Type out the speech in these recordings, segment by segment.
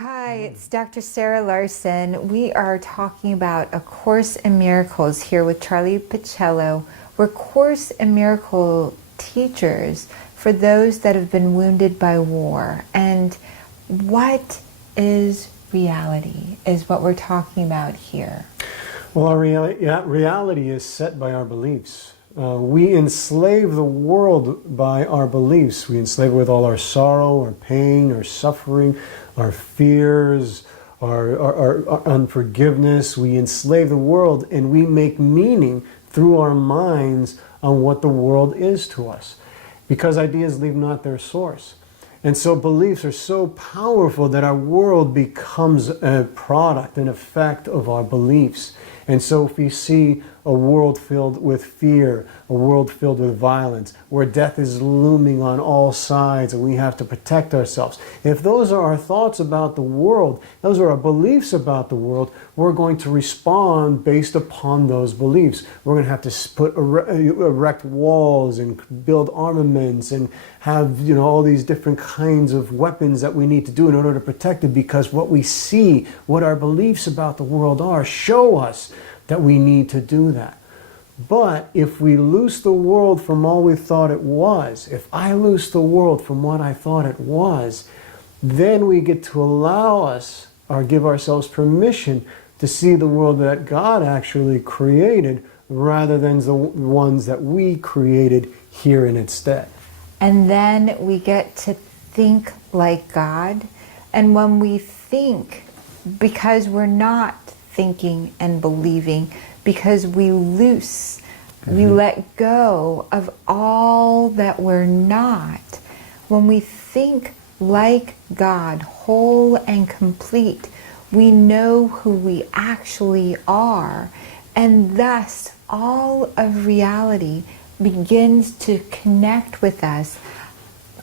Hi, it's Dr. Sarah Larsen. We are talking about A Course in Miracles here with Charlie Pacello. We're Course in Miracle teachers for those that have been wounded by war. And what is reality is what we're talking about here. Well, our reality is set by our beliefs. We enslave the world by our beliefs. We enslave it with all our sorrow, our pain, our suffering, our fears, our unforgiveness. We enslave the world and we make meaning through our minds on what the world is to us, because ideas leave not their source. And so beliefs are so powerful that our world becomes a product, an effect of our beliefs. And so if we see a world filled with fear, a world filled with violence, where death is looming on all sides and we have to protect ourselves, if those are our thoughts about the world, those are our beliefs about the world, we're going to respond based upon those beliefs. We're going to have to erect walls and build armaments and have, all these different kinds of weapons that we need to do in order to protect it, because what we see, what our beliefs about the world are, show us that we need to do that. But if we loose the world from all we thought it was, if I loose the world from what I thought it was, then we get to allow us, or give ourselves permission to see the world that God actually created rather than the ones that we created here in its stead. And then we get to think like God. And when we think, because we're not thinking and believing, because we loose, we let go of all that we're not. When we think like God, whole and complete, we know who we actually are, and thus all of reality begins to connect with us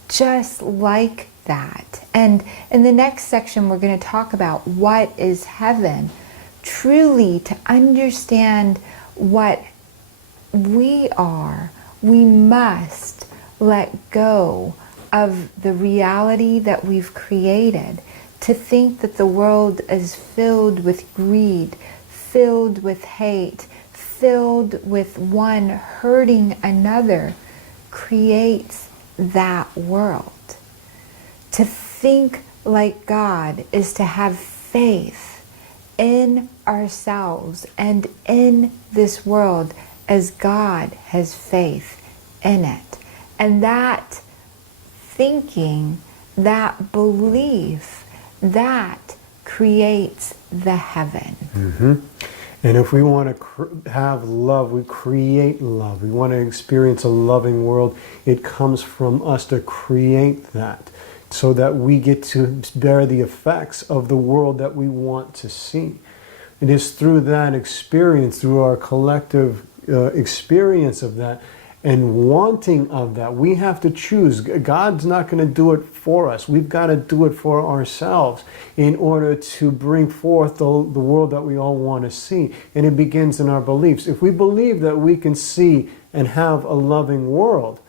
just like that. And in the next section, we're going to talk about what is heaven. Truly, to understand what we are, we must let go of the reality that we've created. To think that the world is filled with greed, filled with hate, filled with one hurting another, creates that world. To think like God is to have faith in ourselves and in this world as God has faith in it. And that thinking, that belief, that creates the heaven. And if we want to have love, we create love. We want to experience a loving world. It comes from us to create that, so that we get to bear the effects of the world that we want to see. It is through that experience, through our collective experience of that and wanting of that, we have to choose. God's not going to do it for us. We've got to do it for ourselves in order to bring forth the world that we all want to see. And it begins in our beliefs. If we believe that we can see and have a loving world,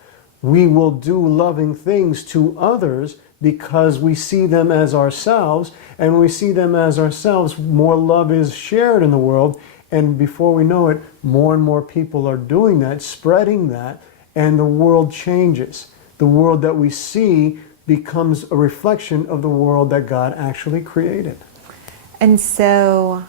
we will do loving things to others, because we see them as ourselves, and when we see them as ourselves, more love is shared in the world, and before we know it, more and more people are doing that, spreading that, and the world changes. The world that we see becomes a reflection of the world that God actually created. And so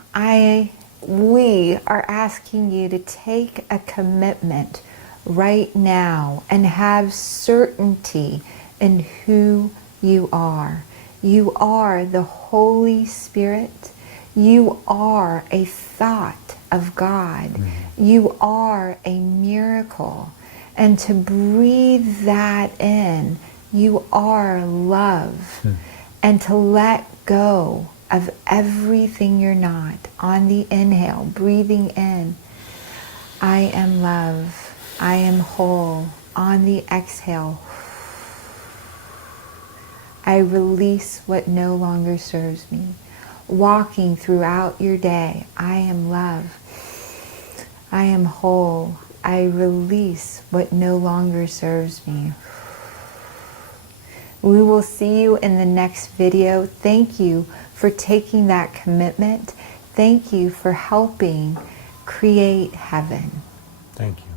we are asking you to take a commitment right now and have certainty in who you are. You are the Holy Spirit. You are a thought of God. You are a miracle. And to breathe that in, you are love. And to let go of everything you're not. On the inhale, breathing in, I am love. I am whole. On the exhale, I release what no longer serves me. Walking throughout your day, I am love. I am whole. I release what no longer serves me. We will see you in the next video. Thank you for taking that commitment. Thank you for helping create heaven. Thank you.